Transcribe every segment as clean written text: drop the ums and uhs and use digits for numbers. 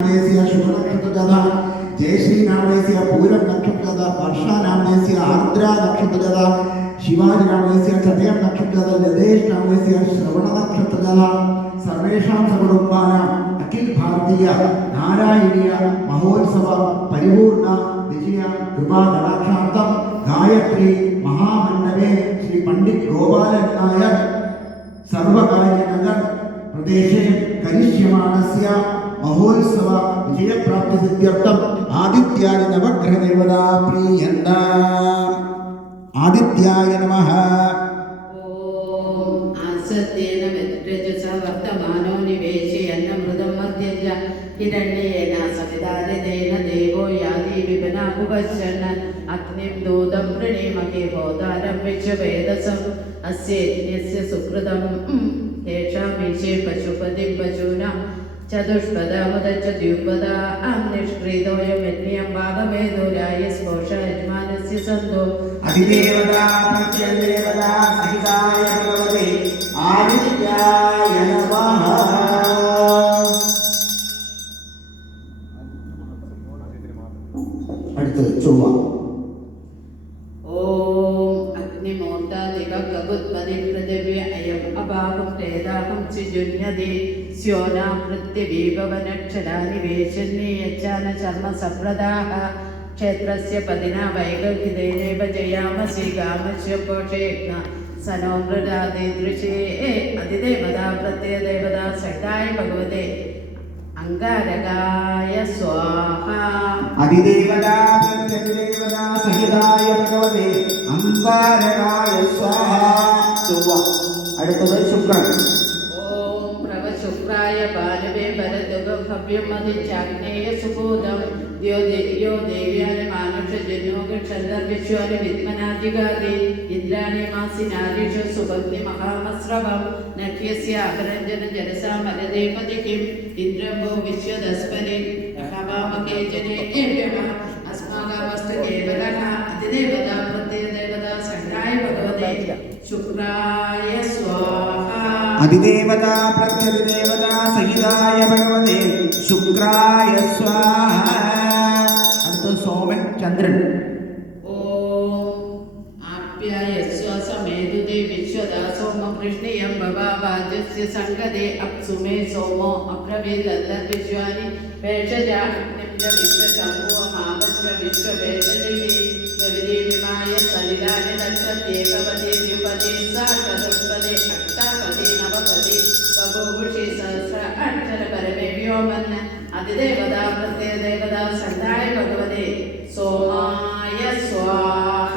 शुभ नक्षत्रगता जयश्री नामनेस्य पूरम नक्षत्रगता वर्षा नामनेस्य आर्द्रा नक्षत्रगता शिवाजी नामनेस्य चतयम नक्षत्रगता नदेश नामनेस्य श्रवण नक्षत्रगता सर्वेषां समरूपाणां अखिल भारतीय नारायणीय महोत्सव परिपूर्ण विजय कृपा कटाक्षार्थं गायत्री महामण्डले श्री पंडित गोपालन नायर सर्वकार्यनगर प्रदेशे करिष्यमाणस्य महोत्सव विजय प्राप्ति सिद्ध्यर्थम आदित्याय नवग्रह देवता प्रीयन्त आदित्याय नमः। ओम आसत्येन विद्रजस वर्तमानो निवेशे अन्नमृतं मध्यज हिरण्येन सवितारितेन देवो याति विपनाकुपश्चन् अग्निं दूतं प्रणीमहे बोधारं विश्ववेदसम् अस्य यज्ञस्य सुकृतं येषामीशे पशुपतिं पशूनां चतुष्पदा मुदच्च द्विपदा निष्क्रीतोऽयं भागमेधुराय स्पोष यजमानस्य सन्तो अधिदेवता प्रत्यदेवता सहिताय भगवते आदित्याय नमः। അടുത്തത് ചൊവ്വ. ഓം അഗ്നിമൂർത്താദികഗുത്പതി പൃഥിവ്യ അയം അഭാവം പ്രേതാഹം സിജുന്യതി സ്യോനാ പൃഥ്വിഭവനക്ഷരാനി വേശന്യച്ചാന ചർമ്മ സപ്രദാഹ ക്ഷേത്രസ്യ പതിനാ വൈകൽഹിതേനേവ ജയാമസി കാമസ്യ പോഷേജ്ഞ സനോ മൃഗാദിദൃശേ അതിദേവതാ പ്രത്യദേവതാ സഹിതായ ഭഗവതേ അംഗാരകായ സ്വാഹ. അതിദേവതാ പ്രത്യദേവതാ സഹിതായ ഭഗവതേ അംഗാരകായ സ്വാഹ. ചൊവ്വ. അടുത്തത് ശുക്രൻ. ഓം പ്രഭ ശുക്രായ പാലവേ ഭരതുകം ഭവ്യം മതിച്ചാഗ്നേയ സുബോധം യോ ദേവ്യാനി മാനുഷജന്മോക്ഷന്തർ വിശ്വാനി വിദ്മനാധികാരി ഇന്ദ്രാണി മാസി നാരീഷു സുഭക്തി മഹാമസ്രവം നഖ്യസ്യ അപരഞ്ജന ജനസാ മലദേവതികിം ഇന്ദ്രഭോ വിശ്വദസ്പരി ഹവാമകേജനേ അസ്മാകാവസ്തു കേവലഃ അതിദേവതാ പ്രത്യദേവതാ സഹിതായ ഭഗവതേ ശുക്രായ സ്വാഹ. അതിദേവതാ പ്രത്യദേവതാ സഹിതായ ഭഗവതേ ശുക്രായ സ്വാഹ. അടുത്ത സോമൻ ചന്ദ്രൻ. ഓം ആപ്യായസ്വ സമേതുദേ വിശ്വദാ സോമ കൃഷ്ണിയം ഭവാവാജസ്യ സംഗതേ അപ്സുമേ സോമോ അബ്രവീദന്തർവിശ്വാനി വേഷജ അഗ്നിംജ വിശ്വശംഭുവമാവച്ച വിശ്വവേഷജൈ ഗവിദേവിമായ സലിലാനി ദക്ഷത്യേകപദേ ദ്വിപദേ സാ ചതുഷ്പദേ അഷ്ടാപദേ നവപദേ ബഹുഭുഷി സഹസ്ര അക്ഷര പരമേ വ്യോമൻ അതിദേവതാ പ്രത്യദേവതാ സഹിതായ ഭഗവതേ സോമായ സ്വാഹ.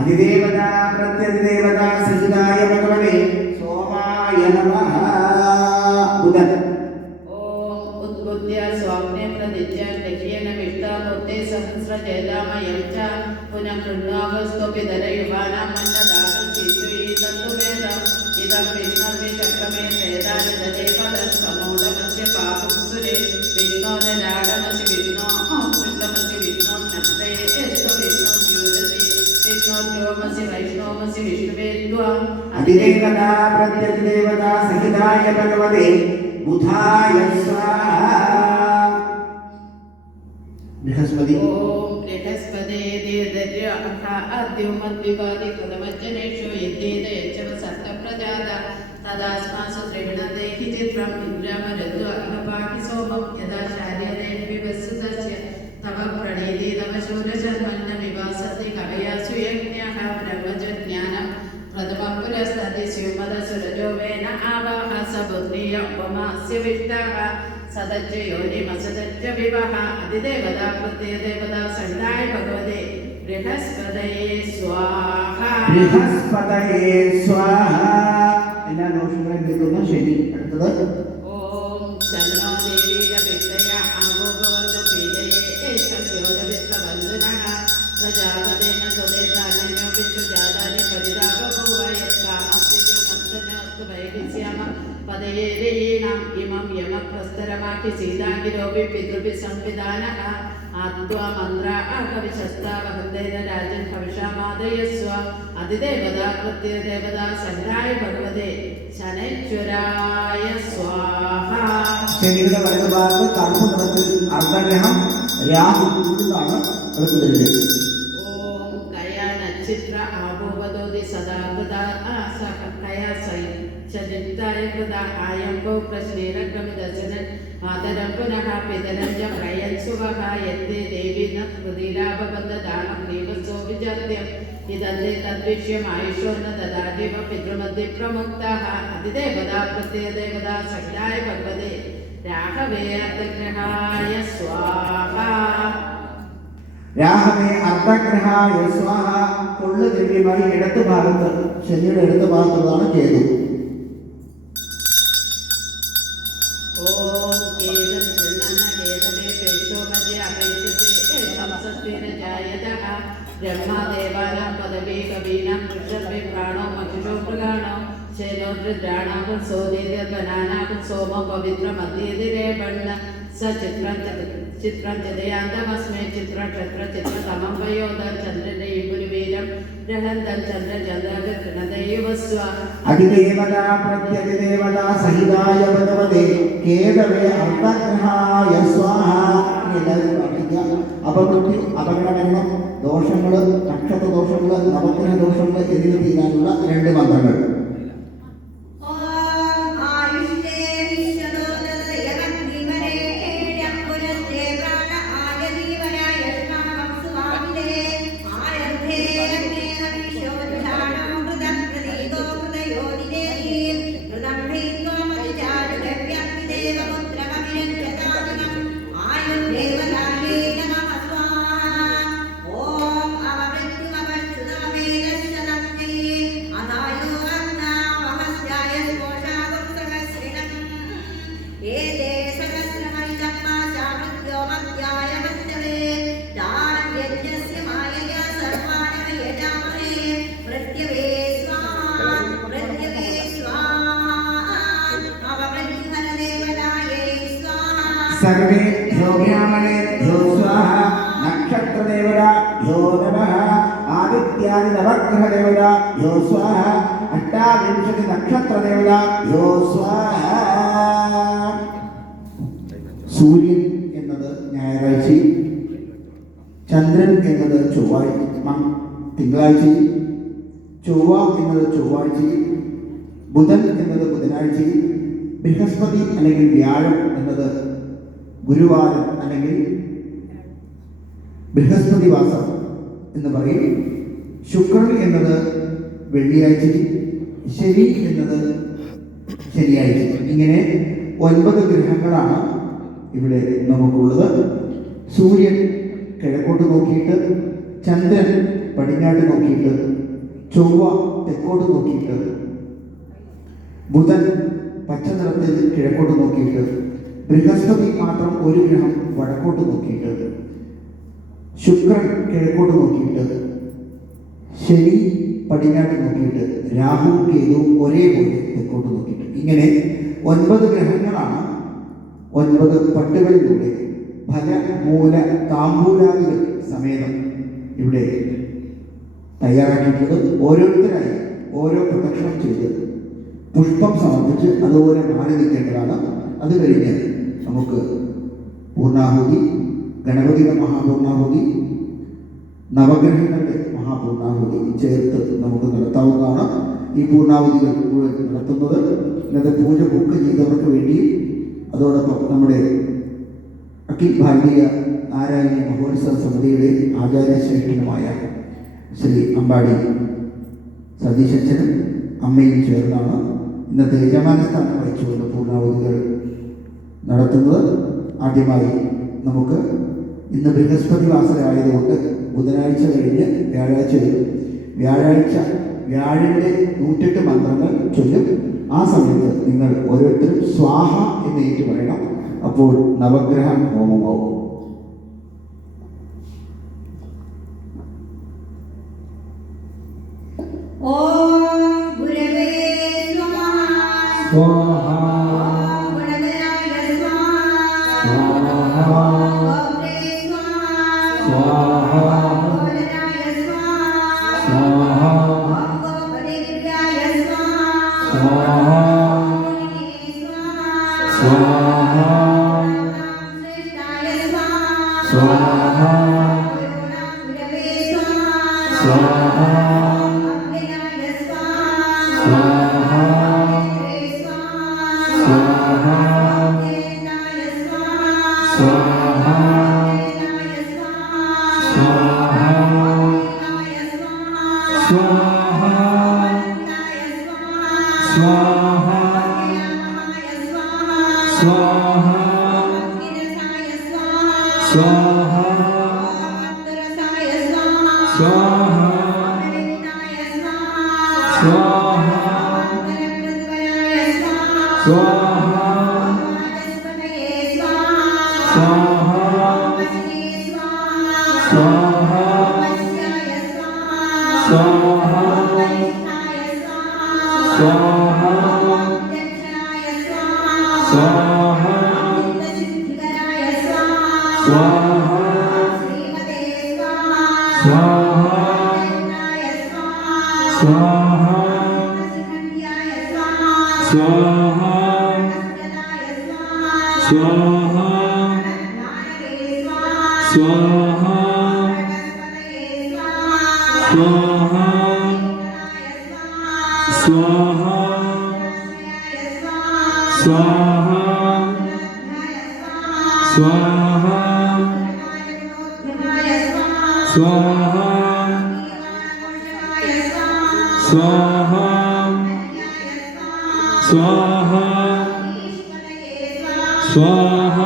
അതിദേവതാ പ്രത്യദേവതാ സഹിതായ ഭഗവതേ സോമായ നമഃ. ബുധൻ. ഓം ഉദ്ബുദ്ധ്യ സ്വാപ്നെ പ്രതിജ്ഞ ലക്ഷ്യേന വിഷ്ടാമൂർത്തെ സഹസ്രജേതാമയം ച പുനഃ കൃണ്വാവസ്തോപി ധരയുവാനാം മന്നദാനം ചിത്വൈ തത്തുവേദം ഇദം വിഷ്ണുർവി ചക്രമേ വേദാനി ദദേവദം സമൂലമസ്യ പാപം സുരേ വിഷ്ണോരലാടമസി വിഷ്ണോ കൃഷ്ണമസി വിഷ്ണോ സ്നപ്തേ എസ്തു വിഷ്ണു യൂരസി വിഷ്ണോദ്രോമസി വൈഷ്ണോമസി വിഷ്ണുവേദ്വാ. അതിദേവതാ പ്രത്യദേവതാ സഹിതായ ഭഗവതേ ബുധായ സ്വാഹ. ബൃഹസ്പതി. ഓം ബൃഹസ്പതേ ദേദര്യ അഹ അദ്യുമദ്വിവാദി കൃതമജ്ജനേഷു യദ്ദേതയച്ചവ സപ്തപ്രജാത തദാസ്മാസു ത്രിഗുണദേഹി ചിത്രം ഇന്ദ്രമരദ്വ അഹപാഠി സോമം യഥാ ശാര്യതേ വിവസ്സുതസ്യ തവ പ്രണീതി തവ ശൂരശർമ്മന്ന വിവാസതി കവയാസു യജ്ഞഃ ബ്രഹ്മജ്ഞാനം പ്രഥമം പുരസ്തതി സ്യുമദസുരജോവേന ആവാഹ സബുദ്ധിയ ഉപമാസ്യ വിഷ്ടാഹ സദജ്ജയോനിമസദജ്ജ വിവഹ അതിദേവതാ പ്രത്യദേവതാ സഹിതായ ഭഗവതേ ബൃഹസ്പതയേ സ്വാഹ. ബൃഹസ്പതയേ സ്വാഹ. എല്ലാ ദോഷങ്ങളും നീക്കുന്ന ശരി. അടുത്തത് ഓം ശന്നോ ദേവീക വിത്തയ ആവോഭവന്ത പീഡയേ ശല്യോദവിശ്വവന്ദനഃ പ്രജാപതേന സ്വദേതാന്യോ വിശ്വജാതാനി പരിതാപഭൂവയ കാമസ്തിജു മസ്തനോസ്തു വൈകിസ്യാമ പദയേ രയീണാം ഇമം യമപ്രസ്തരമാക്കി സീതാംഗിരോപി पितृभिः संविधानः आत्वा मन्त्रा कविशस्ता वहन्तेन राजन् हविषामादयस्व अधिदेवता प्रत्यदेवता सहिताय भगवते शनैश्वराय स्वाहा. ശനിയുടെ വലതുഭാഗത്ത് കറുപ്പ് നിറത്തിൽ അർദ്ധഗ്രഹം രാഹു എന്നാണ് എടുക്കുന്നത്. ഓം കയാ നക്ഷത്ര ആഭൂവദോതി സദാകൃത കയാ സൈ ചരിത്തായ കൃത ആയംബോ പ്രശ്നേരക്രമിദർശനൻ മാതരം പുനഃ പിതരം ച പ്രയൻ സുവഹ യത്തേ ദേവി ന ഹൃദിലാഭബന്ധദാനം ദീപസോ വിജാത്യം ഇതന്തേ തദ്വിഷ്യം ആയുഷോ ന ദദാദിവ പിതൃമധ്യ പ്രമുക്താഃ അതിദേവതാ പ്രത്യദേവതാ സഹിതായ ഭഗവതേ രാഘവേ അർദ്ധഗ്രഹായ സ്വാഹ. രാഹവേ അർദ്ധഗ്രഹായ സ്വാഹ. കൊള്ളു ദ്രവ്യമായി ഇടതു ഭാഗത്ത് ശനിയുടെ ഇടതു ഭാഗത്തുള്ളതാണ് കേതു. ഓം കേതം ഗൃഹണ കേതവേ പേശോമധ്യ അപേക്ഷസേ സംസസ്തേന ജായതഃ ബ്രഹ്മദേവാനാം പദവേ കവീനാം ഋഷഭേ പ്രാണോ മഹിഷോ മൃഗാണോ ശേനോദ്രാണാം സോദീർഘനാനാം സോമോ പവിത്രമദ്യേതിരേവണ്ണ ചിത്രം ചതയാന്തമസ്മേ ചിത്രക്ഷത്രചിത്രതമം വയോധ ചന്ദ്രനെയും ഗുരുവീരം ഗ്രഹന്തം ചന്ദ്രചന്ദ്രകൃണതയുവസ്വ അതിദേവതാ പ്രത്യതിദേവതാ സഹിതായ ഭഗവതേ കേതവേ അർദ്ധഗ്രഹായ സ്വാഹ. എല്ലാവരും പ്രാർത്ഥിക്കുക. അപമൃത്യു, അപകടമരണം, ദോഷങ്ങള്, നക്ഷത്ര ദോഷങ്ങള്, നവഗ്രഹ ദോഷങ്ങള് എന്നിവ തീരാനുള്ള 2 മന്ത്രങ്ങൾ. സർവേഭ്യോ ബ്രാഹ്മണേഭ്യോ സ്വാഹ. നക്ഷത്രദേവതാഭ്യോ നമഃ. ആദിത്യാദി നവഗ്രഹദേവതാഭ്യോ സ്വാഹ. 28 നക്ഷത്രദേവതാഭ്യോ സ്വാഹ. സൂര്യൻ എന്നത് ഞായറാഴ്ചയും ചന്ദ്രൻ എന്നത് തിങ്കളാഴ്ചയും ചൊവ്വ എന്നത് ചൊവ്വാഴ്ചയും ബുധൻ എന്നത് ബുധനാഴ്ചയും ബൃഹസ്പതി അല്ലെങ്കിൽ വ്യാഴം എന്നത് ഗുരുവാരം അല്ലെങ്കിൽ ബൃഹസ്പതി വാസം എന്ന് പറയും. ശുക്രൻ എന്നത് വെള്ളിയാഴ്ചയും ശനി എന്നത് ശനിയാഴ്ചയും. ഇങ്ങനെ 9 ഗ്രഹങ്ങളാണ് ഇവിടെ നമുക്കുള്ളത്. സൂര്യൻ കിഴക്കോട്ട് നോക്കിയിട്ട്, ചന്ദ്രൻ പടിഞ്ഞാട്ട് നോക്കിയിട്ട്, ചൊവ്വ തെക്കോട്ട് നോക്കിയിട്ട്, ബുധൻ പച്ച നിറത്തിൽ കിഴക്കോട്ട് നോക്കിയിട്ട്, ബൃഹസ്പതി മാത്രം ഒരു ഗ്രഹം വടക്കോട്ട് നോക്കിയിട്ട്, ശുക്രൻ കിഴക്കോട്ട് നോക്കിയിട്ട്, ശനി പടിഞ്ഞാട്ട് നോക്കിയിട്ട്, രാഹു കേതു ഒരേപോലെ തെക്കോട്ട് നോക്കിയിട്ട്. ഇങ്ങനെ 9 ഗ്രഹങ്ങളാണ് 9 പട്ടുകളിലൂടെ ഫല മൂല താമ്പൂലാദികൾ സമേതം ഇവിടെ തയ്യാറാക്കിയിട്ടുള്ളത്. ഓരോരുത്തരായി ഓരോ പ്രദക്ഷിണം ചെയ്ത് പുഷ്പം സമർപ്പിച്ച് അതുപോലെ മാറി നിൽക്കേണ്ടതാണ്. അത് കഴിഞ്ഞ് നമുക്ക് പൂർണ്ണാഹുതി, ഗണപതിയുടെ മഹാപൂർണ്ണാഹുതി, നവഗ്രഹങ്ങളുടെ മഹാപൂർണ്ണാഹുതി ചേർത്ത് നമുക്ക് നടത്താവുന്നതാണ്. ഈ പൂർണ്ണാഹുതികൾ മുഴുവൻ നടത്തുന്നത് ഇന്നത്തെ പൂജ ബുക്ക് ചെയ്തവർക്ക് വേണ്ടി, അതോടൊപ്പം നമ്മുടെ അഖിൽ ഭാരതീയ നാരായണ മഹോത്സവ സമിതിയുടെ ആചാര്യശ്രേഷ്ഠനുമായ ശ്രീ അമ്പാടി സതീശനും അമ്മയും ചേർന്നാണ് ഇന്നത്തെ യജമാനസ്ഥാനം വഹിച്ചുകൊണ്ട് പൂർണ്ണാഹുതികൾ നടത്തുന്നത്. ആദ്യമായി നമുക്ക് ഇന്ന് ബൃഹസ്പതി വാസരായതുകൊണ്ട് ബുധനാഴ്ച കഴിഞ്ഞ് വ്യാഴാഴ്ച വരും. വ്യാഴൻ്റെ 108 മന്ത്രങ്ങൾ ചൊല്ലും. ആ സമയത്ത് നിങ്ങൾ ഓരോരുത്തരും സ്വാഹ എന്ന് ഏറ്റു പറയണം. അപ്പോൾ നവഗ്രഹ ഹോമമാവും. स्वाहा स्वाहा स्वाहा स्वाहा स्वाहा स्वाहा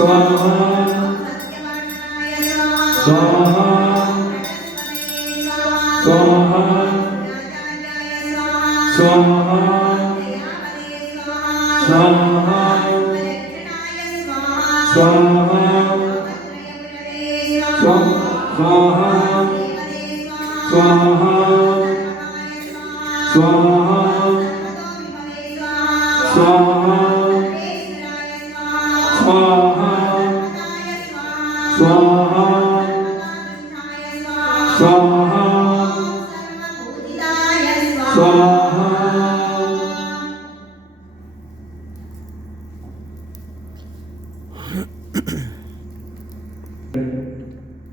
स्वाहा स्वाहा स्वाहा स्वाहा स्वाहा स्वाहा स्वाहा स्वाहा स्वाहा स्वाहा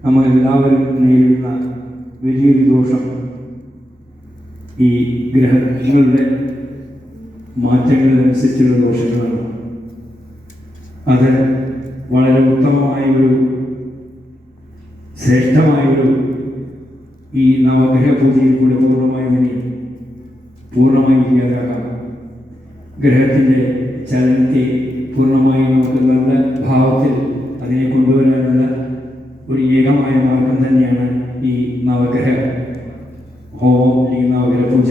നമ്മളെല്ലാവരും നേരിടുന്ന വലിയൊരു ദോഷം ഈ ഗ്രഹങ്ങളുടെ മാറ്റങ്ങളനുസരിച്ചുള്ള ദോഷങ്ങളാണ്. അത് വളരെ ഉത്തമമായൊരു ശ്രേഷ്ഠമായൊരു ഈ നവഗ്രഹ പൂജയിൽ കൂടെ പൂർണ്ണമായി ഇല്ലാതാക്കാം. ഗ്രഹത്തിൻ്റെ ചലനത്തെ പൂർണ്ണമായി നമുക്ക് നല്ല ഭാവത്തിൽ അതിനെ കൊണ്ടുവരാനുള്ള ഒരു ഏകമായ മാർഗം തന്നെയാണ് ഈ നവഗ്രഹ ഹോമം അല്ലെങ്കിൽ നവഗ്രഹ പൂജ.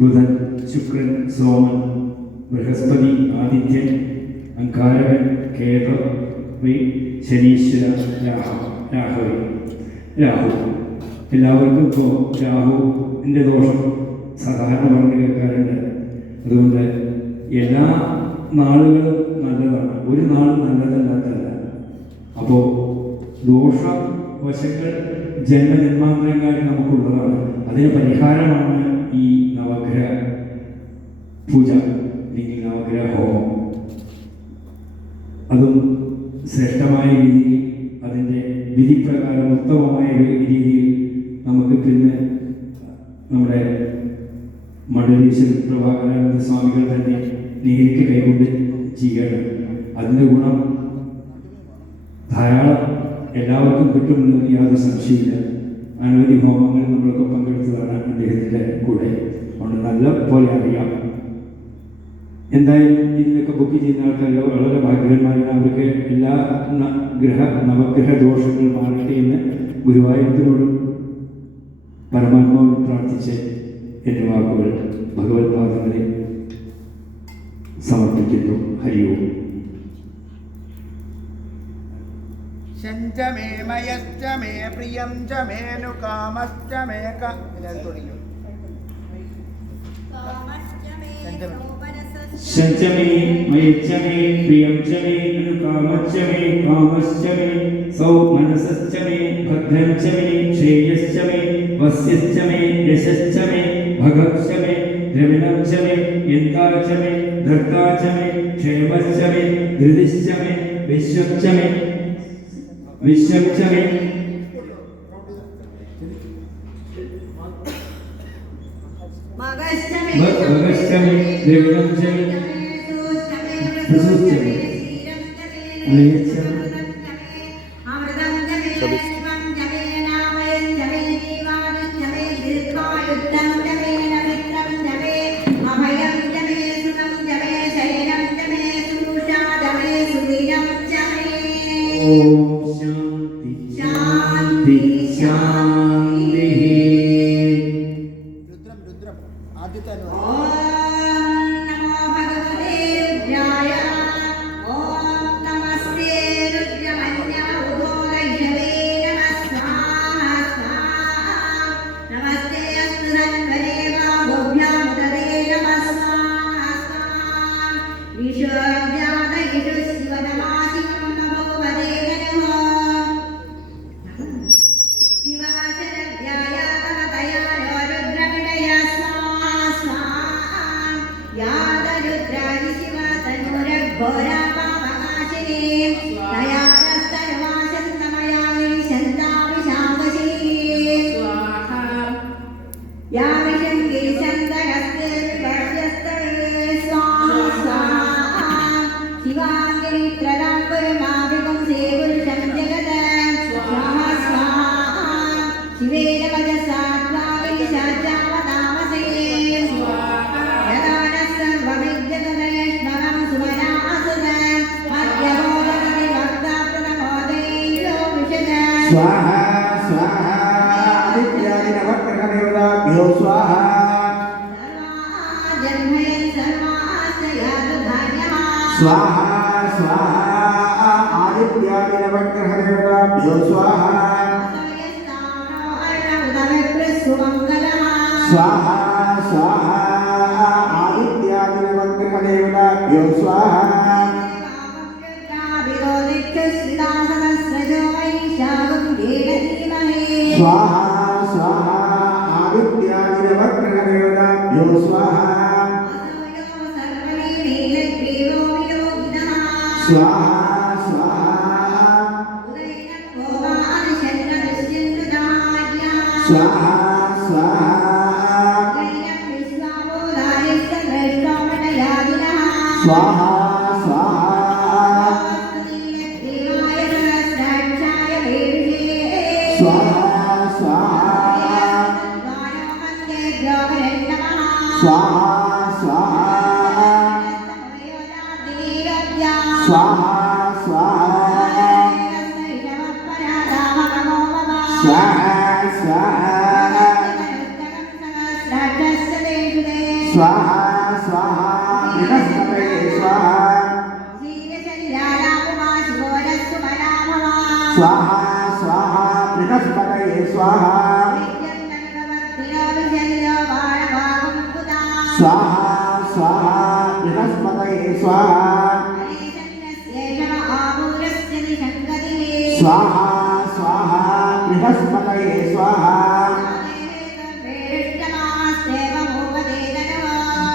ബുധൻ, ശുക്രൻ, സോമൻ, ബൃഹസ്പതി, ആദിത്യൻ, അങ്കാരകൻ, കേതു, ശനീശ്വര, രാഹു. എല്ലാവർക്കും ഇപ്പോൾ രാഹുവിൻ്റെ ദോഷം സാധാരണ പറഞ്ഞു കേൾക്കാറുണ്ട്. അതുകൊണ്ട് എല്ലാ നാളുകളും നല്ലതാണ്, ഒരു നാളും നല്ലതല്ലാത്തല്ല. അപ്പോൾ ദോഷവശങ്ങൾ ജന്മജന്മാന്തരങ്ങളായി നമുക്കുള്ളതാണ്. അതിന് പരിഹാരമാണ് ഈ നവഗ്രഹ പൂജ അല്ലെങ്കിൽ നവഗ്രഹ ഹോമം. അതും ശ്രേഷ്ഠമായ രീതിയിൽ അതിൻ്റെ വിധിപ്രകാരം ഉത്തമമായ രീതിയിൽ നമുക്ക് പിന്നെ നമ്മുടെ മണ്ഡലേശ്വര പ്രഭാകരാനന്ദ സ്വാമികൾ തന്നെ നേരിട്ട് കൈകൊണ്ട് ചെയ്യണം. അതിൻ്റെ ഗുണം ധാരാളം എല്ലാവർക്കും കിട്ടുമെന്ന് യാതൊരു സംശയമില്ല. അനവധി ഹോമങ്ങൾ നമ്മളൊക്കെ പങ്കെടുത്തതാണ് അദ്ദേഹത്തിൻ്റെ കൂടെ. അതുകൊണ്ട് നല്ല പോലെ അറിയാം. എന്തായാലും ഇതിനൊക്കെ ബുക്ക് ചെയ്യുന്ന ആൾക്കാർ വളരെ ഭാഗ്യവാന്മാരാണ്. അവർക്ക് എല്ലാ നവഗ്രഹ ദോഷങ്ങൾ മാറട്ടെ എന്ന് ഗുരുവായൂരത്തിനോടും പരമാത്മാവോടും പ്രാർത്ഥിച്ച് എൻ്റെ വാക്കുകൾ ഭഗവത് പാദങ്ങളെ സമർപ്പിക്കുന്നു. ഹരി ഓം. ശഞ്ചമേ മയശ്ചമേ പ്രിയം ചമേനു കാമശ്ചമേ തുടങ്ങി. ശഞ്ചമേ മയച്ഛമേ പ്രിയം ചമേ അനുകാമച്ഛമേ കാമശ്ചമേ സൗമനസശ്ചമേ ഭദ്രംചമേ ശ്രേയശ്ചമേ വസ്യശ്ചമേ യശശ്ചമേ ഭഗശ്ചമേ ദ്രവിണംചമേ യന്താചമേ ധർത്താചമേ ക്ഷേമശ്ചമേ ധൃതിശ്ചമേ വിശ്വശ്ചമേ വിശ്വശ്ചമേ ഭഗശ്ചമേ ദ്രവിണംചമേ പ്രസുശ്ചമേ അയച്ഛമേ ഓം ശാന്തി ശാന്തി ശാന്തി. രുദ്രം ആദ്യത്തെ स्वाहा स्वाहा आदित्यादि नवग्रहदेवताभ्यो स्वाहा स्वाहा स्वाहा आदित्यादिनवग्रहदेवताभ्यो स्वाहा स्वाहा स्वाहा आदित्यादिनवग्रहदेवताभ्यो स्वाहा स्वाहा स्वाहा आदित्यादिनवग्रहदेवताभ्यो स्वाहा स्वाहा स्वाहा स्वाहा स्वाहा स्वाहा स्वाहा स्वाहा स्वाहा स्वाहा स्वाहा बृहस्पतये स्वाहा स्वाहा स्वाहा बृहस्पतये स्वाहा स्वाहा स्वाहा बृहस्पतये स्वाहा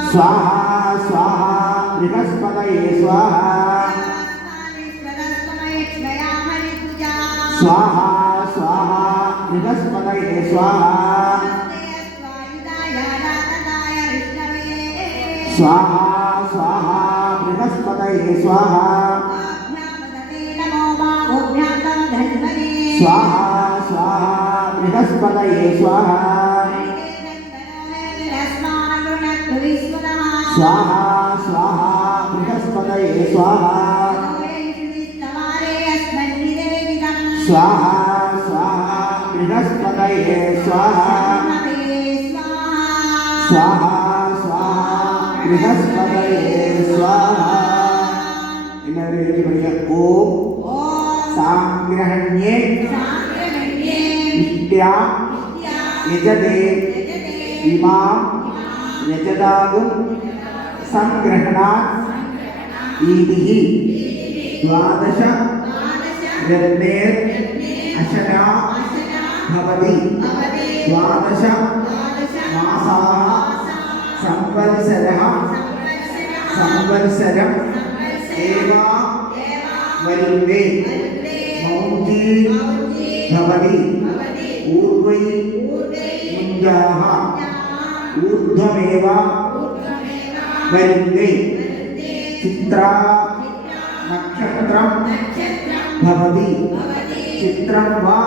स्वाहा स्वाहा बृहस्पतये स्वाहा स्वाहा स्वाहा बृहस्पतये स्वाहा स्वाहा स्वाहा बृहस्पतये स्वाहा स्वाहा स्वाहा बृहस्पतये स्वाहा स्वाहा स्वाहा बृहस्पतये स्वाहा स्वाहा स्वाहा बृहस्पतये स्वाहा स्वाहा स्वाहा बृहस्पतये स्वाहा स्वाहा स्वाहा बृहस्पतये स्वाहा ओम सांग्रहण्ये विद्या यजते इमां यजदागुं संग्रहणात् ईदिः द्वादश रत्नेर् अशना भवति द्वादश मासाः संवत्सरः संवत्सरम् एव वरुणे मौजी भवति ऊर्वै मुञ्जाः ऊर्ध्वमेव वरुणे चित्रा नक्षत्रं भवति चित्रं वा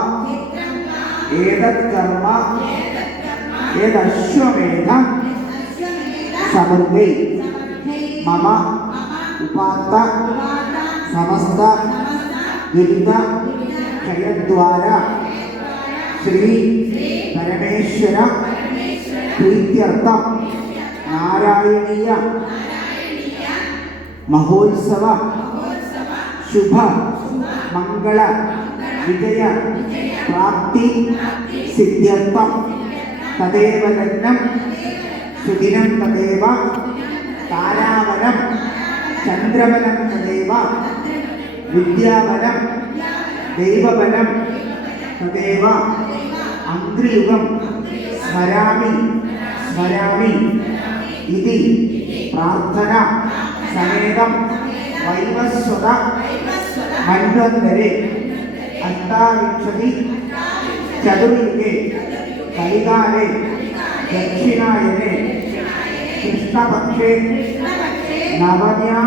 एतत् कर्म एतश्वमेध समर्पे मम उपात्त समस्त दुरित क्षयद्वारा श्री परमेश्वर प्रीत्यर्थं नारायणीय महोत्सव शुभ मंगल विजय प्राप्ति सिद्ध्यर्थं तदेव लग्नं सुदिनं तदेव ताराबलं चंद्रबलं तदेव विद्याबलं दैवबलं तदेव अङ्घ्रियुगं स्मरामि स्मरामि इति प्रार्थना समेतं वैवस्वत मन्वन्तरे अष्टाविंशति चतुर्युगे कलिकाले दक्षिणायने कृष्णपक्षे नवम्यां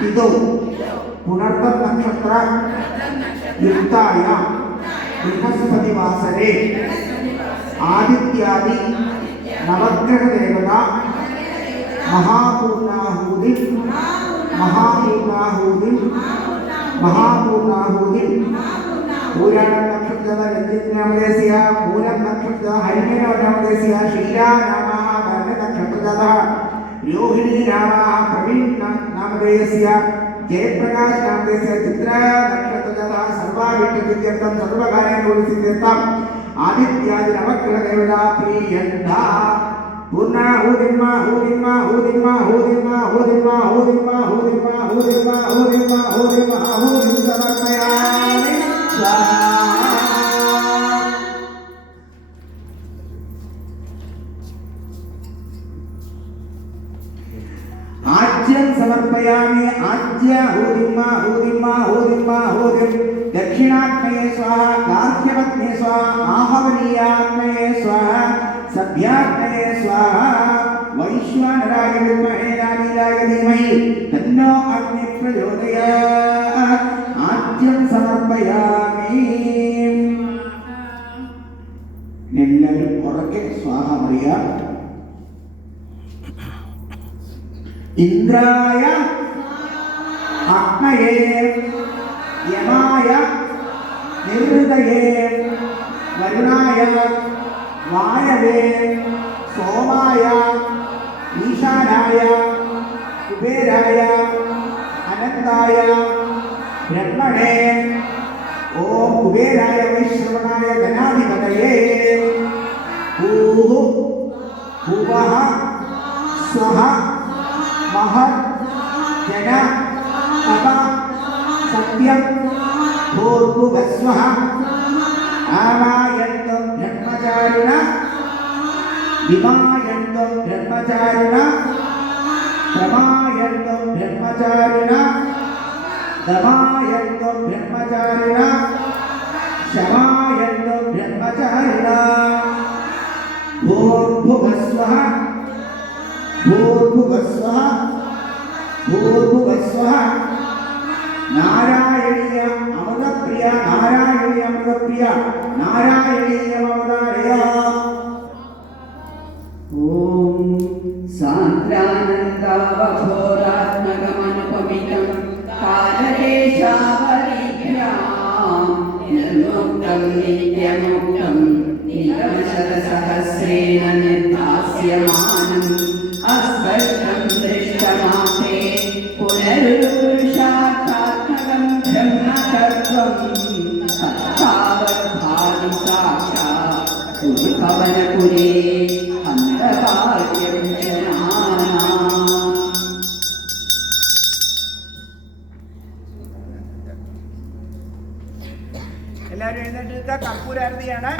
तिथौ पुनर्तम नक्षत्र युक्तायां बृहस्पतिवासरे आदित्यादि नवग्रह देवता महापूर्णाहुति पूरण नक्षत्र रजतनामदेस्य मूलम नक्षत्र हरिमेनवनामदेस्य श्रीरामः वर्ण नक्षत्रतः रोहिणी नामः प्रवीण नामदेस्य जयप्रकाश नामस्य चित्र नक्षत्रजाता सर्वाविष्टसिद्ध्यर्थं सर्वकार्यानुसिद्ध्यर्थं आदित्यादि नवग्रह देवता प्रीयन्ता पूर्णाहुतिर्मा हुतिर्मा हुतिर्मा हुतिर्मा हुतिर्मा हुतिर्मा हुतिर्मा हुतिर्मा हुतिर्मा हुतिर्मा हुतिं समर्पयामि स्वाहा। आज्यं समर्पयामि आज्य हुतिर्मा हुतिर्मा हुतिर्मा हुतिं दक्षिणाग्नये स्वाहा गार्ह्यपत्ने स्वाहा आहवनीयाग्नये स्वाहा सभ्याग्नये स्वाहा वैश्वानराय विद्महे नारीलाय धीमहि तन्नो अग्निः प्रचोदयात् आज्यं समर्पयामि। എല്ലാവരും ഉറക്കെ സ്വാഹ പറയാ। ഇന്ദ്രായ അഗ്നയേ യമായ നിർഹൃദയേ വരുണായ വായവേ സോമായ ഈശാനായ കുബേരായ അനന്തായ ബ്രഹ്മണേ ഓം കുബേരായ വൈശ്രവണായ ഗണാധിപതയേ ഭൂഃ ഭുവഃ സ്വഃ महत् जन तप सत्यं भूर्भुवस्वः आवायन्तं ब्रह्मचारिण विमायन्तं ब्रह्मचारिण प्रमायन्तं ब्रह्मचारिण दमायन्तं ब्रह्मचारिण शमायन्तं ब्रह्मचारिण भूर्भुवस्वः भूर्भुवस्वः भूर्भुवस्वः नारायणीय अमृतप्रिय नारायणीय अमृतप्रिय नारायणीय अमृतालय। ॐ सान्द्रानन्दावघोरात्मकमनुपमितं कालदेशावरीभ्यां निर्मुक्तं नित्यमुक्तं निगमशतसहस्रेण निर्धास्यमानम् अस्पष्टं दृष्टमात्रे पुनरुरुषार्थात्मकं ब्रह्मतत्त्वं तत्तावद्भाति साक्षात् पुरुभवनपुरे अन्तकार्यं जनानाम्। എല്ലാവരും എഴുന്നേറ്റ് കർപ്പൂരാരതിയാണ്.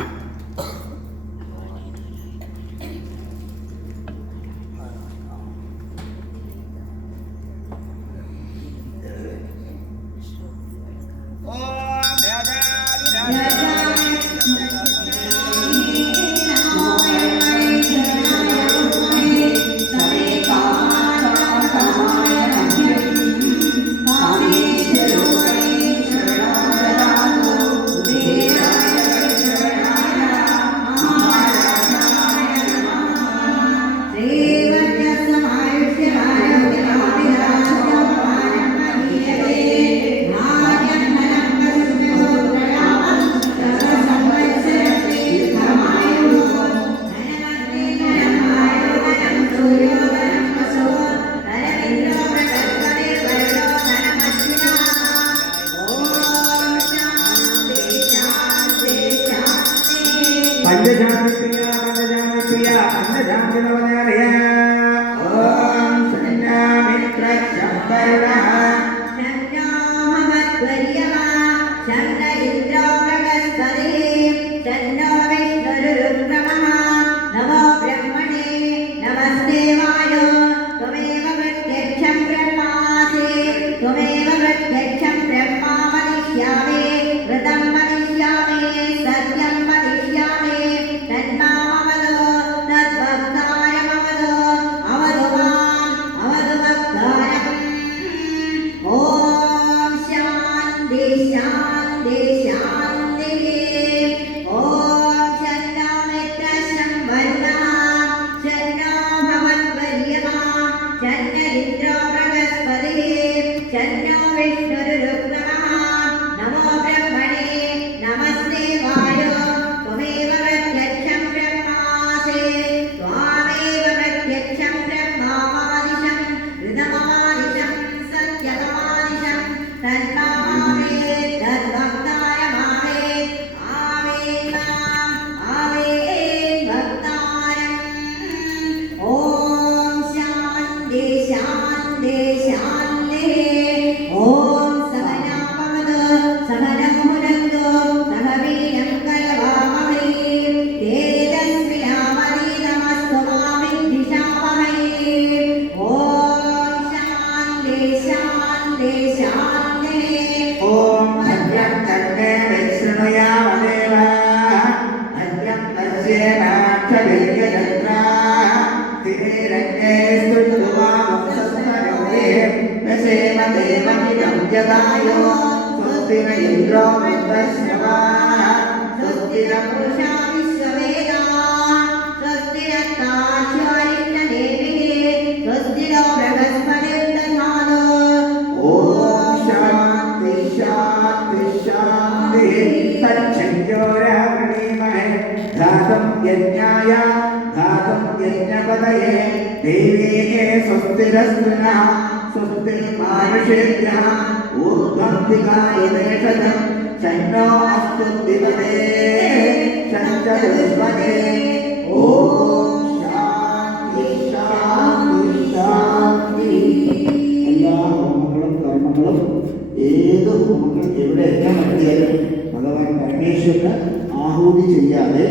ഏത് ഹോമങ്ങൾ എവിടെയൊക്കെ നടത്തിയാലും ഭഗവാൻ പരമേശ്വരന് ആഹൂതി ചെയ്യാതെ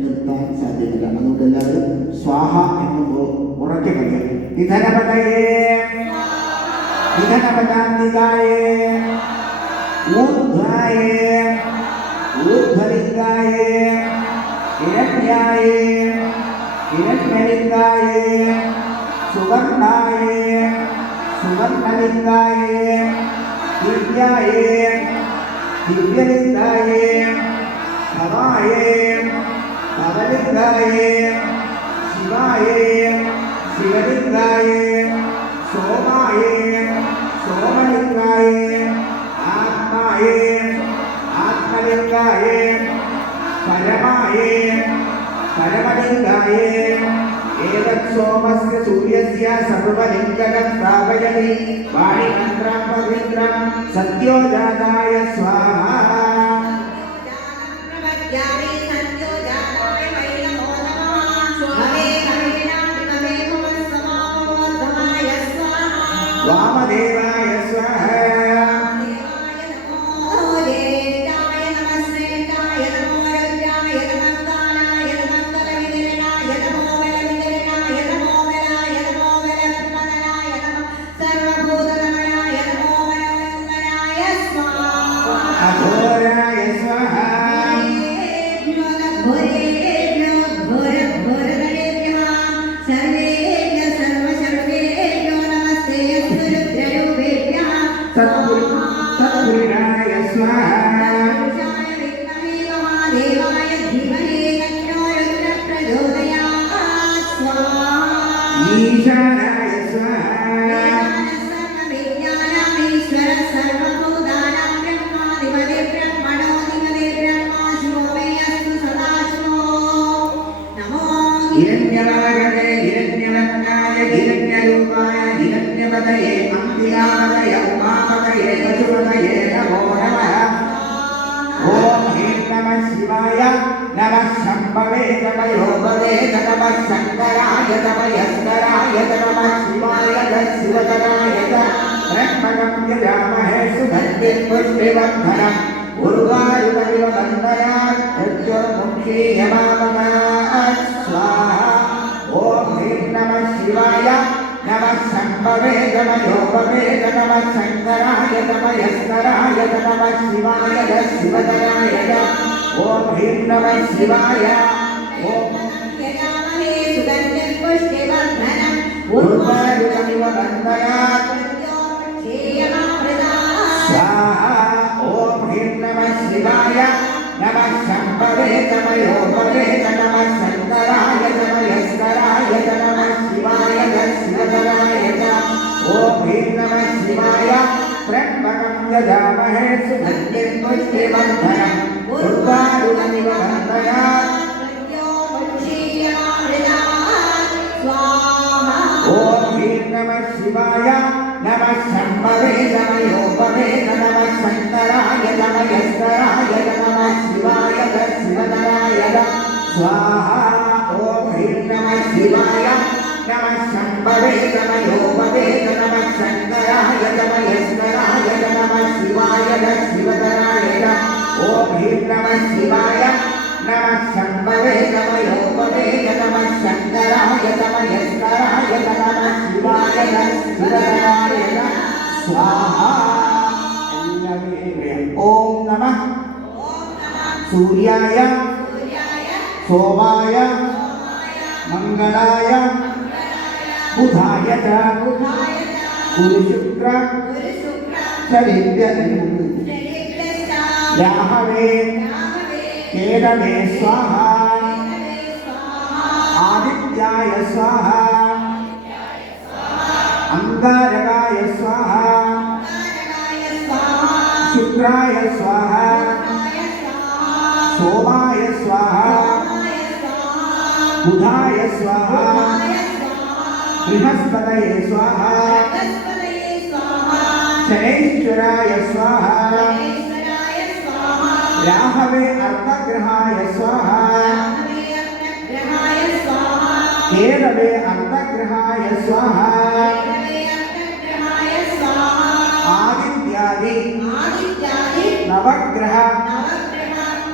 നിർത്താൻ സാധ്യമല്ല. അതുകൊണ്ട് എല്ലാവരും സ്വാഹ എന്ന് ഉറക്കെ പറയാം. നിധനപതയേ നിധനപദാന്തികായേ ഊർധ്വായേ ഊർധ്വലിംഗായേ ഹിരണ്യായേ ഹിരണ്യലിംഗായേ സുവർണായേ സുവർണലിംഗായേ ദിവ്യായേ ദിവ്യലിംഗായേ ഭവായേ ഭവലിംഗായേ ശിവായേ ശിവലിംഗായേ സോമായേ സോമലിംഗായേ ആത്മായേ ആത്മലിംഗായേ പരമായേ പരമലിംഗായേ ഏതത് സോമസ്യ സൂര്യസ്യ സർവലിംഗകം സ്ഥാപയതി വാണിമന്ത്രം പവിത്രം സത്യോജാതായ സ്വാഹ. വാമദേവായ സ്വാഹ. Namaste. स्वाहा ओम ह्रीं नमः शिवाय नमः शंभवे नमः योपवे नमः शंकराय नमः यस्कराय नमः शिवाय नमः शिवधराय ओम ह्रीं नमः शिवाय नमः शंभवे नमः योपवे नमः शंकराय नमः यस्कराय नमः शिवाय नमः शिवधराय स्वाहा ओम नमः सूर्याय सोमाय मंगलाय बुधाय च गुरुशुक्र शनिभ्य राहवे केतवे स्वाहा आदित्याय स्वाहा अंगारकाय स्वाहा शुक्राय स्वाहा सोमाय स्वाहा बुधाय स्वाहा बृहस्पतये स्वाहा शनैश्चराय स्वाहा राहवे अर्धग्रहाय स्वाहा केतवे अर्धग्रहाय स्वाहा आदित्यादि नवग्रह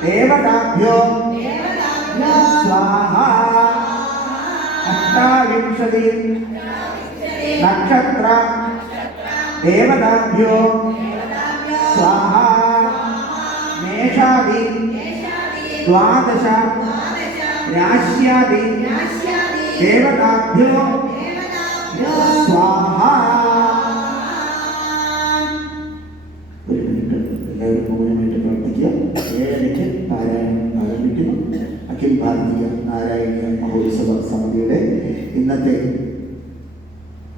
देवताभ्यो स्वाहा अष्टाविंशति नक्षत्र देवताभ्यो स्वाहा मेषादि द्वादश राश्यादि देवताभ्यो स्वाहा അഖിൽ ഭാരതീയ നാരായണീയ മഹോത്സവ സമിതിയുടെ ഇന്നത്തെ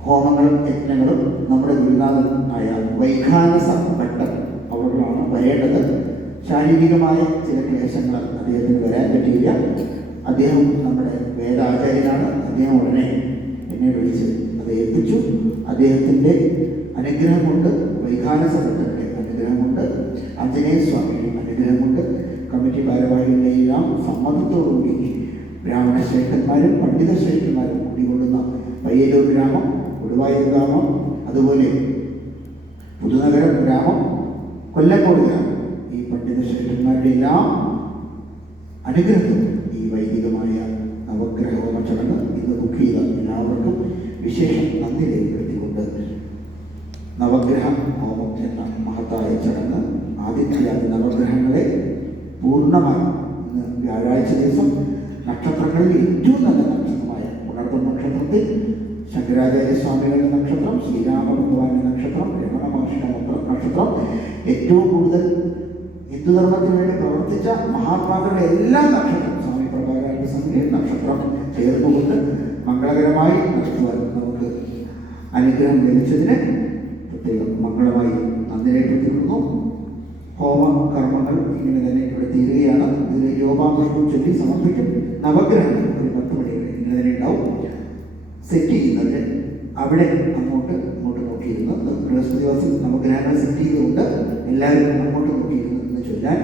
ഹോമങ്ങളും യജ്ഞങ്ങളും നമ്മുടെ ഗുരുനാഥൻ ആയ വൈഖാനസ ഭട്ടൻ അവിടെയാണ് വരേണ്ടത്. ശാരീരികമായ ചില ക്ലേശങ്ങൾ അദ്ദേഹത്തിന് വരാൻ പറ്റിയില്ല. അദ്ദേഹം നമ്മുടെ വേദാചാര്യനാണ്. അദ്ദേഹം ഉടനെ എന്നെ വിളിച്ച് അത് ഏൽപ്പിച്ചു. അദ്ദേഹത്തിൻ്റെ അനുഗ്രഹം കൊണ്ട്, വൈഖാനസ ഭട്ടൻ്റെ അനുഗ്രഹം കൊണ്ട്, ആഞ്ജനേയ സ്വാമിയുടെ അനുഗ്രഹം കൊണ്ട്, കമ്മിറ്റി ഭാരവാഹികളുടെ എല്ലാം സമ്മതത്തോടുകൂടി ബ്രാഹ്മണ ശ്രേഷ്ഠന്മാരും പണ്ഡിത ശ്രേഷ്ഠന്മാരും കൂടിക്കൊള്ളുന്ന പയ്യന്നൂർ ഗ്രാമം, കൊടുവായൂർ ഗ്രാമം, അതുപോലെ പുതുനഗരം ഗ്രാമം, കൊല്ലക്കോട് ഗ്രാമം, ഈ പണ്ഡിത ശ്രേഷ്ഠന്മാരുടെ എല്ലാം അനുഗ്രഹം ഈ വൈദികമായ നവഗ്രഹ ഹോമ ചടങ്ങ് ഇന്ന് ബുക്ക് ചെയ്ത എല്ലാവർക്കും വിശേഷം നന്ദി രേഖപ്പെടുത്തിക്കൊണ്ട് നവഗ്രഹ ഹോമം എന്ന മഹത്തായ ചടങ്ങ് ആദിത്യയാതി നവഗ്രഹങ്ങളെ പൂർണ്ണമായി ഇന്ന് വ്യാഴാഴ്ച ദിവസം നക്ഷത്രങ്ങളിൽ ഏറ്റവും നല്ല നക്ഷത്രമായ ഉണർത്തും നക്ഷത്രത്തിൽ ശങ്കരാചാര്യ സ്വാമികളുടെ നക്ഷത്രം, ശ്രീരാമഭഗവാന്റെ നക്ഷത്രം, രമണ മഹർഷിയുടെ നക്ഷത്രം, ഏറ്റവും കൂടുതൽ ഹിന്ദുധർമ്മത്തിന് വേണ്ടി പ്രവർത്തിച്ച മഹാത്മാക്കളുടെ എല്ലാ നക്ഷത്രം, സ്വാമി പ്രഭാകരന്റെ സമിതി നക്ഷത്രം ചേർന്നുകൊണ്ട് മംഗളകരമായി നടത്തുവാൻ നമുക്ക് അനുഗ്രഹം ലഭിച്ചതിന് പ്രത്യേകം മംഗളമായി നന്ദി രേഖപ്പെടുത്തിക്കൊള്ളുന്നു. ഹോമ കർമ്മങ്ങൾ ഇങ്ങനെ തന്നെ ഇവിടെ തീരുകയാണ്. ഇതിന് യോഗാമൃതം ചൊല്ലി സമർപ്പിക്കും. നവഗ്രഹങ്ങൾ ഒരു 10 മണി വരെ ഇങ്ങനെ തന്നെ ഉണ്ടാവും. സെറ്റ് ചെയ്യുന്നതിന് അവിടെ അങ്ങോട്ട് നോക്കിയിരുന്നു. ബൃഹസ്പതി ദിവസം നവഗ്രഹങ്ങൾ സെറ്റ് ചെയ്തുകൊണ്ട് എല്ലാവരും അങ്ങോട്ട് നോക്കിയിരുന്നു എന്ന് ചൊല്ലാൻ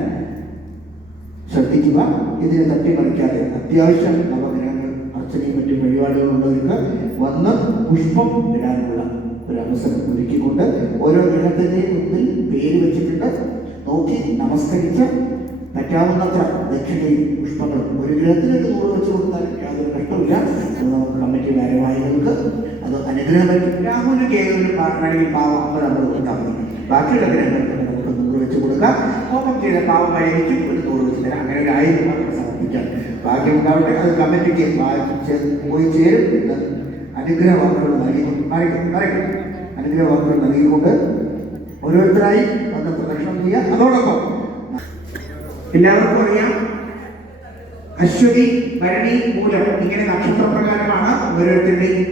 ശ്രദ്ധിക്കുക. ഇതിനെ തട്ടിമറിക്കാതെ അത്യാവശ്യം നവഗ്രഹങ്ങൾ അർച്ചനയും മറ്റു വഴിപാടുകളുള്ളവർക്ക് വന്ന് പുഷ്പം ഇടാനുള്ള ഒരു അവസരം ഒരുക്കിക്കൊണ്ട് ഓരോ ഗ്രഹത്തിൻ്റെയും മുമ്പിൽ പേര് വെച്ചിട്ടുണ്ട്. നോക്കി നമസ്കരിച്ച് പറ്റാവുന്നത്ര ദക്ഷിണയും പുഷ്പങ്ങളും ഒരു ഗ്രഹത്തിന് 100 വെച്ച് കൊടുത്താൽ യാതൊരു കഷ്ടമില്ല. അത് നമുക്ക് കമ്മിറ്റി ഭാരവാഹികൾക്ക് അത് അനുഗ്രഹം രാമന് കേവലം വേണമെങ്കിൽ പാവം 50 കൊടുത്താൽ മതി. ബാക്കിയുള്ള ഗ്രഹങ്ങൾക്ക് നമുക്ക് 100 വെച്ച് കൊടുക്കാം. ഹോമം ചെയ്ത പാവം വഴിക്കും ഒരു 100 വെച്ച് തരാം. അങ്ങനെ ഒരു 1000 രൂപ സമർപ്പിക്കാം. ഭാഗ്യമുണ്ടാവട്ടെ. അത് കമ്മിറ്റിക്ക് പോയി ചേരും. അനുഗ്രഹ വാക്കുകൾ നൽകിക്കൊണ്ട് ഓരോരുത്തരായി വന്ന് പ്രദക്ഷിണം ചെയ്യുക. അതോടൊപ്പം എല്ലാവർക്കും അറിയാം, അശ്വതി, ഭരണി, മൂലം ഇങ്ങനെ നക്ഷത്രപ്രകാരമാണ് ഓരോരുത്തരുടെയും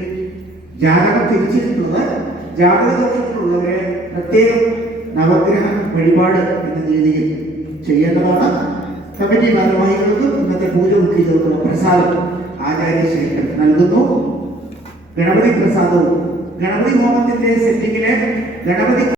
ജാതകം തിരിച്ചിട്ടുള്ളത്. ജാതകദോഷത്തിലുള്ളവരെ പ്രത്യേകം നവഗ്രഹ വഴിപാട് എന്ന രീതിയിൽ ചെയ്യേണ്ടതാണ്. കമ്മിറ്റി ഭാരവാഹികൾക്ക് ഇന്നത്തെ പൂജ ചെയ്തുകൊണ്ടുള്ള പ്രസാദം ആചാര്യശ്രീകൾ നൽകുന്നു. ഗണപതി പ്രസാദവും ഗണപതി ഹോമത്തിന്റെ സെറ്റിങ്ങിലെ ഗണപതി